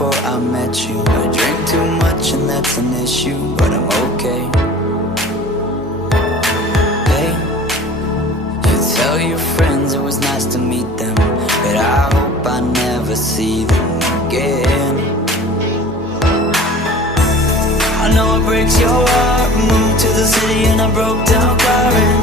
before I met you. I drink too much and that's an issue, but I'm okay. Hey, you tell your friends it was nice to meet them, but I hope I never see them again. I know it breaks your heart. Moved to the city and I broke down crying.